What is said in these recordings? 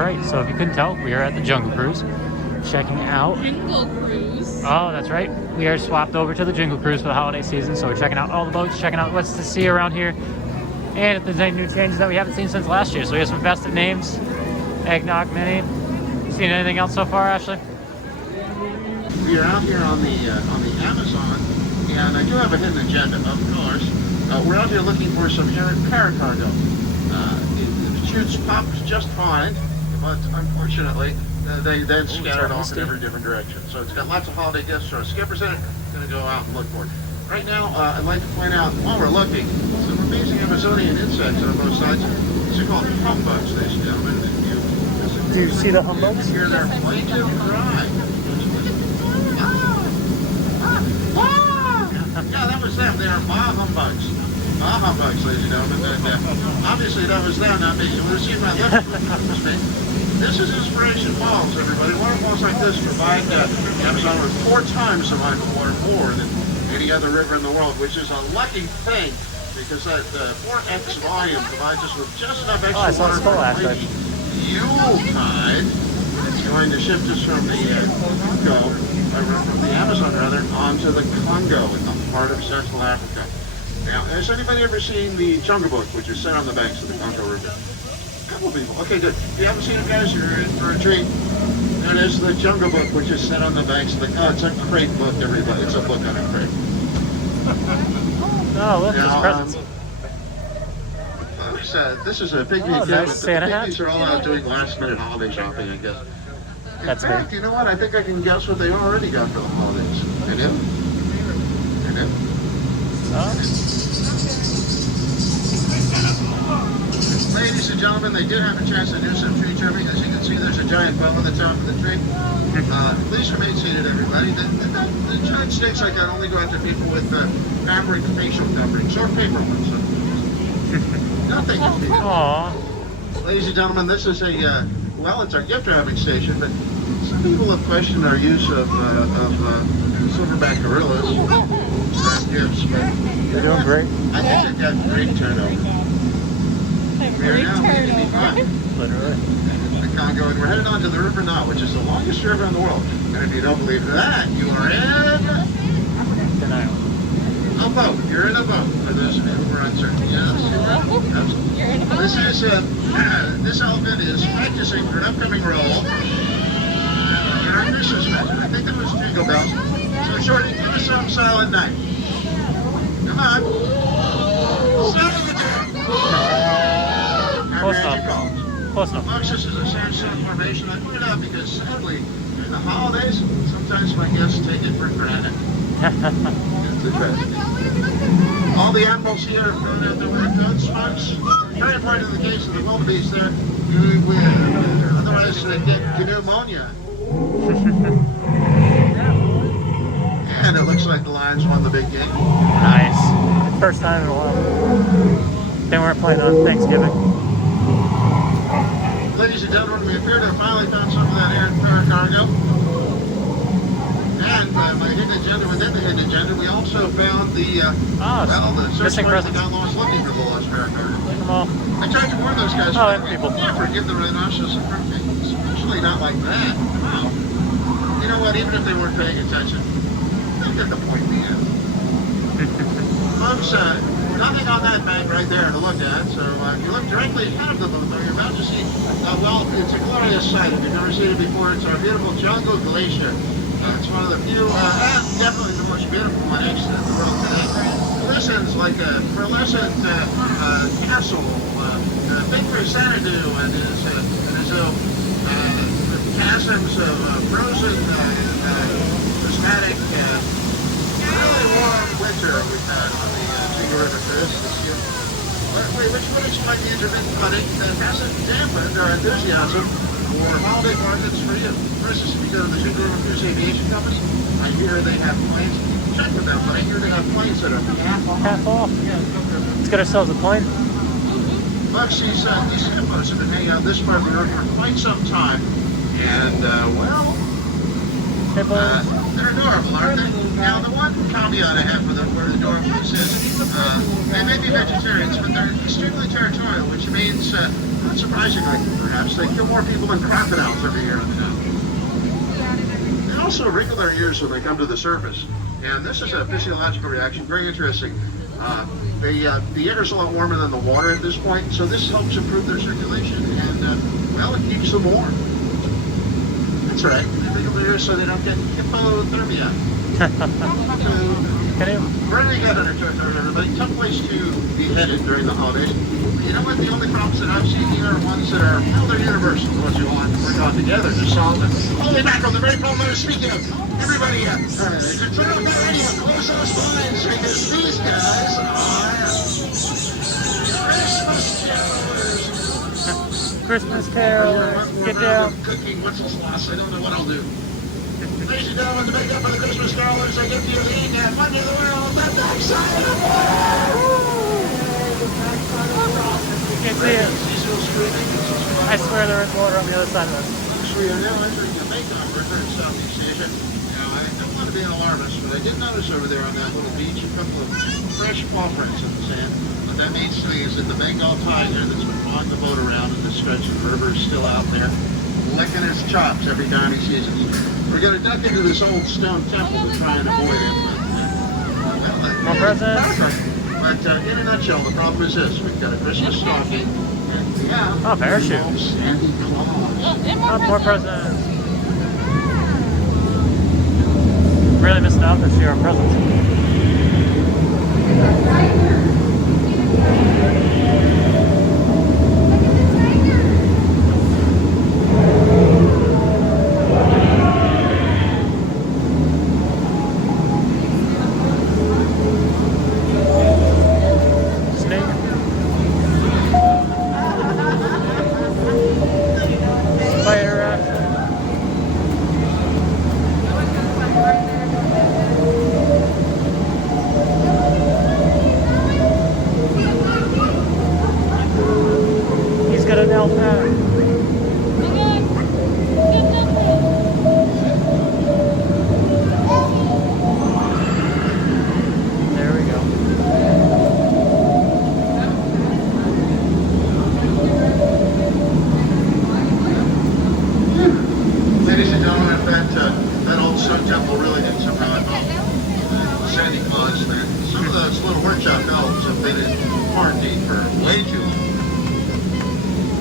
right, so if you couldn't tell, we are at the Jungle Cruise, checking out... Jingle Cruise. Oh, that's right. We are swapped over to the Jingle Cruise for the holiday season, so we're checking out all the boats, checking out what's to see around here, and if there's any new changes that we haven't seen since last year. So we have some festive names, Eggnog Mini. Seen anything else so far, Ashley? We are out here on the Amazon, and I do have a hidden agenda, of course. We're out here looking for some paracargo. The chutes popped just fine, but unfortunately, they then scattered off in every different direction. So it's got lots of holiday gifts for our skippers in it. Going to go out and look for it. Right now, I'd like to point out, while we're looking, some amazing Amazonian insects on both sides. These are called humbugs, ladies and gentlemen. Do you see the humbugs? Hear their plaintive cry. Yeah, that was them. They are bah humbugs. Bah humbugs, ladies and gentlemen. Obviously, that was them, not me. You would have seen my lips. This is Inspiration Falls, everybody. Waterfalls like this provide Amazon with 4 times the amount of water more than any other river in the world, which is a lucky thing because that 4x volume provides us with just enough extra water for maybe Yuletide. It's going to shift us from the Amazon onto the Congo in the heart of Central Africa. Now, has anybody ever seen the Jungle Book, which is set on the banks of the Congo River? A couple of people. Okay, good. If you haven't seen it, guys, you're in for a treat. There it is, the Jungle Book, which is set on the banks of the... Oh, it's a crate book, everybody. It's a book on a crate. Oh, look, there's presents. This is a big nice Santa hat. These are all out doing last-minute holiday shopping, I guess. In fact, great. you know what? I think I can guess what they already got for the holidays. I do? Ladies and gentlemen, they did have a chance to do some tree trimming. As you can see, there's a giant bow on the top of the tree. Please remain seated, everybody. The giant snakes like that only go after people with fabric facial coverings or paper ones. Nothing. Aww. Ladies and gentlemen, this is a, well, it's our gift wrapping station, but some people have questioned our use of silverback gorillas as gifts, but You're doing great. I think they've got great turnover. We are now leaving behind Literally. the Congo, and we're headed on to the River Nile, which is the longest river in the world. And if you don't believe that, you are in a boat. You're in a boat, for those of you who are uncertain. Yes, You're in a boat. This elephant is practicing for an upcoming role in our Christmas message. I think it was Jingle Bells. So, Shorty, give us some Silent Night. Come on. Sound of the Close enough. Close enough. Folks, this is a sandstone formation. I put it out because, sadly, during the holidays, sometimes my guests take it for granted. It's a tragedy. All the animals here are thrown out there with gun smokes. Very important in the case of the wildebeest there. Otherwise, they get pneumonia. And it looks like the Lions won the big game. Nice. First time in a while. They weren't playing on Thanksgiving. Ladies and gentlemen, we appear to have finally found some of that air cargo. And my hidden agenda within the hidden agenda, we also found the search missing party presents. got lost looking for the lost paracargo. Come on. I tried to warn those guys. People. Never give the rhinoceros a fruitcake, especially not like that. Wow. You know what? Even if they weren't paying attention, they get the point in the end. Folks, nothing on that bank right there to look at. So if you look directly ahead of the booth, you're about to see, well, it's a glorious sight. If you've never seen it before, it's our beautiful Jungle Glacier. It's one of the few, and definitely the most beautiful one in the world today. Listens like a pearlescent castle, big for Xanadu and his chasms of frozen, prismatic, really warm winter we've had on the Jingle River Cruise this year. Which would explain the intermittent flooding that hasn't dampened our enthusiasm for holiday markets for you. For instance, if you go to the Jingle River Cruise Aviation Company, I hear they have planes. Check with them, but I hear they have planes that are half off. Half off. Yeah, Let's get ourselves a plane. Folks, these hippos have been hanging out this part of the river for quite some time. And, well, they're adorable, aren't they? Now, the one caveat I have for the adorable is they may be vegetarians, but they're extremely territorial, which means Not surprisingly, perhaps, they kill more people than crocodiles every year in the town. They also wrinkle their ears when they come to the surface. And this is a physiological reaction, very interesting. The air is a lot warmer than the water at this point, so this helps improve their circulation, and, well, it keeps them warm. That's right. They wrinkle their ears so they don't get hypothermia. Burning out under territory, everybody. Tough place to be headed during the holidays. You know what? The only problems that I've seen here are ones that are, well, they're universal. The ones you want to work on together to solve them. Holy mackerel, the very problem I was speaking of. Everybody, turn off that radio, close those blinds, because these guys are Christmas Christmas carolers. carolers. Get down. Cooking Wetzel's Lost. I don't know what I'll do. Ladies and gentlemen, to make up for the Christmas carolers, I give you the and Monday of the World, the backside of the world. You can't see it. I swear there is water on the other side of us. We are now entering the Bangkok River in Southeast Asia. Now, I don't want to be an alarmist, but I did notice over there on that little beach a couple of fresh paw prints in the sand. What that means to me is that the Bengal tiger that's been following the boat around in this stretch of the river is still out there, licking his chops every time he sees it. We're going to duck into this old stone temple to try and avoid him. More presents. But in a nutshell, the problem is this. We've got a Christmas stocking, and we have parachute. Santa Claus. More presents. Really missing out this year on presents.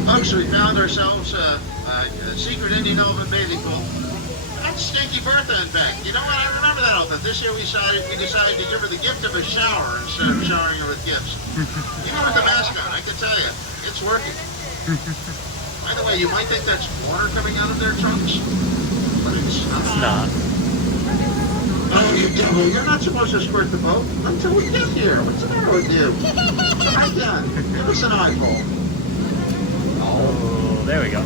Folks, we found ourselves a secret Indian elephant bathing pool. That's Stinky Bertha, in fact. You know what? I remember that elephant. This year we decided to give her the gift of a shower instead of showering her with gifts. You know, with the mascot, I can tell you, it's working. By the way, you might think that's water coming out of their trunks, but it's not. Oh, you devil, you're not supposed to squirt the boat until we get here. What's the matter with you? Right then, give us an eyeball. Oh, there we go.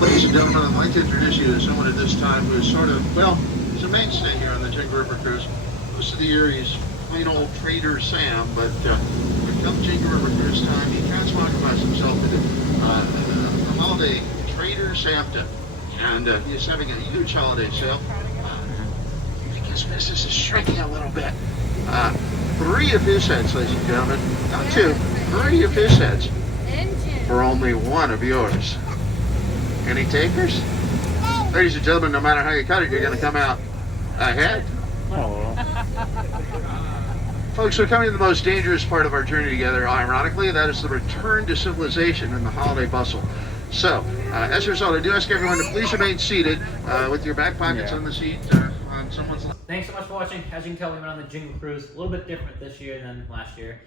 Ladies and gentlemen, I'd like to introduce you to someone at this time who is sort of, well, he's a mainstay here on the Jingle River Cruise. Most of the year he's plain old Trader Sam, but come Jingle River Cruise time, he transmogrifies himself into a holiday Trader Samton. And he's having a huge holiday sale. I think his business is shrinking a little bit. 3 of his heads, ladies and gentlemen, not 2, 3 of his heads for only 1 of yours. Any takers? Ladies and gentlemen, no matter how you cut it, you're going to come out ahead. Oh. Folks, we're coming to the most dangerous part of our journey together. Ironically, that is the return to civilization and the holiday bustle. So, as a result, I do ask everyone to please remain seated with your back pockets on the seat on someone's lap. Thanks so much for watching. As you can tell, we went on the Jingle Cruise. A little bit different this year than last year.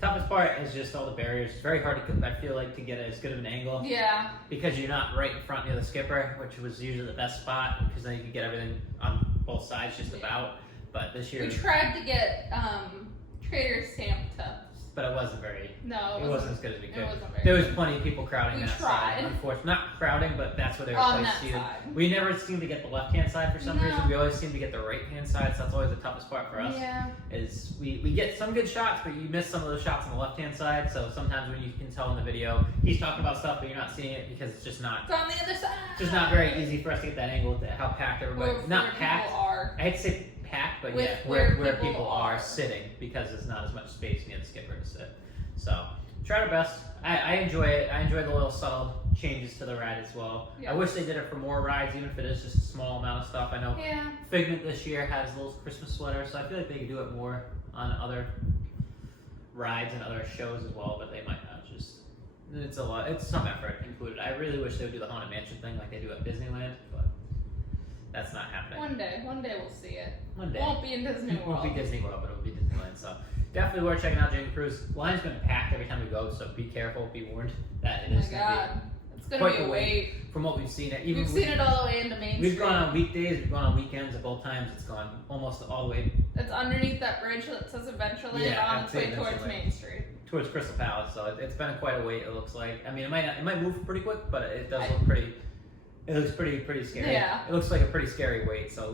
Toughest part is just all the barriers. It's very hard to, I feel like, to get as good of an angle. Yeah. Because you're not right in front near the skipper, which was usually the best spot, because then you could get everything on both sides just about. But this year... We tried to get Trader Sam tubs. But it wasn't very... No, it wasn't as good as we could. It wasn't very There was good. plenty of people crowding We that tried. side. Unfortunately, not crowding, but that's where they were On placed that seated. side. We never seem to get the left-hand side for some No. reason. We always seem to get the right-hand side, so that's always the toughest part for us. Yeah. Is we get some good shots, but you miss some of those shots on the left-hand side. So sometimes when you can tell in the video, he's talking about stuff, but you're not seeing it because it's just not... It's on the other side. Just not very easy for us to get that angle with how packed everybody... Where not packed. people are. I hate to say packed, but With yeah, where where people people are are. sitting, because there's not as much space near the skipper to sit. So, tried our best. I enjoy it. I enjoy the little subtle changes to the ride as well. Yeah. I wish they did it for more rides, even if it is just a small amount of stuff. I know Yeah. Figment this year has a little Christmas sweater, so I feel like they could do it more on other rides and other shows as well, but they might not. Just it's a lot. It's some effort included. I really wish they would do the Haunted Mansion thing like they do at Disneyland, but that's not happening. One day we'll see it. One day. Won't be in Disney It World. won't be Disney World, but it'll be Disneyland. So definitely worth checking out Jingle Cruise. Line's been packed every time we go, so be careful, be warned that it Oh is my going to god. It's be gonna quite be a the wait. from what we've seen. We've seen it all the way into Main We've Street. gone on weekdays, we've gone on weekends. At both times, it's gone almost all the way It's underneath that bridge that says Adventureland Yeah, on its way that's towards Adventureland. Main Street. towards Crystal Palace. So it's been quite a wait. It looks like. I mean, it might move pretty quick, but it does look pretty. It looks pretty scary. Yeah. It looks like a pretty scary wait. So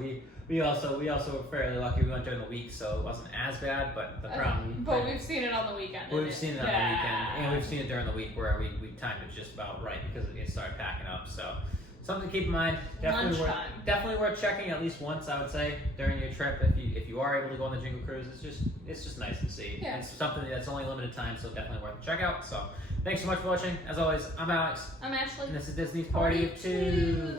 we also were fairly lucky. We went during the week, so it wasn't as bad. But the problem. But we've seen it on the weekend. We've seen it on the weekend, and we've seen it during the week where we timed it just about right because it started packing up. So something to keep in mind. Definitely worth checking at least once, I would say, during your trip if you are able to go on the Jingle Cruise. It's just nice to see. Yeah. It's something that's only limited time, so definitely worth a check out. So thanks so much for watching. As always, I'm Alex, I'm Ashley. and this is Disney's Party of Two.